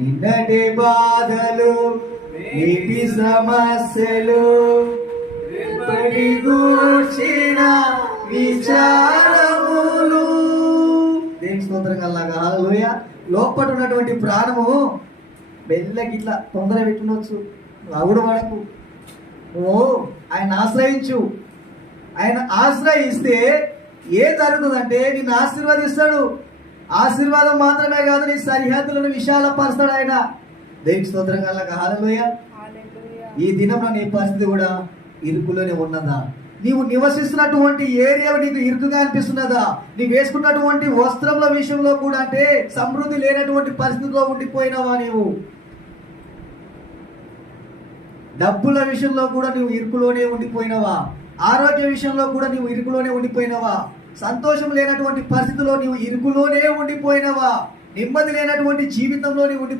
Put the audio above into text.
నిన్నటి బాధలు నీటి సమస్యలు రేపటి గూర్చిన విచారములు. దేని స్తోత్రం కల్లాగా హల్లెలూయా. లోపల ఉన్నటువంటి ప్రాణము మెల్లకి ఇట్లా తొందర పెట్టుకోవచ్చు. అవుడు వాడకు, నువ్వు ఆయన ఆశ్రయించు. ఆయన ఆశ్రయిస్తే ఏం జరుగుతుందంటే నిన్ను ఆశీర్వదిస్తాడు. ఆశీర్వాదం మాత్రమే కాదు, నీ సరిహద్దులను విశాలపరుస్తాడు ఆయన. దేవుని స్తోత్రం కల్లాగా హల్లెలూయా. ఈ దినంలో నీ పరిస్థితి కూడా ఇరుకులోనే ఉన్నదా? నీవు నివసిస్తున్నటువంటి ఏరియా నీకు ఇరుకుగా అనిపిస్తున్నదా? నీవు వేసుకున్నటువంటి వస్త్రముల విషయంలో కూడా అంటే సమృద్ధి లేనటువంటి పరిస్థితిలో ఉండిపోయినావా? నీవు డబ్బుల విషయంలో కూడా నువ్వు ఇరుకులోనే ఉండిపోయినావా? ఆరోగ్య విషయంలో కూడా నువ్వు ఇరుకులోనే ఉండిపోయినావా? సంతోషం లేనటువంటి పరిస్థితిలో నీవు ఇరుకులోనే ఉండిపోయినావా? నెమ్మది లేనటువంటి జీవితంలో నీవు ఉండిపోయినావా?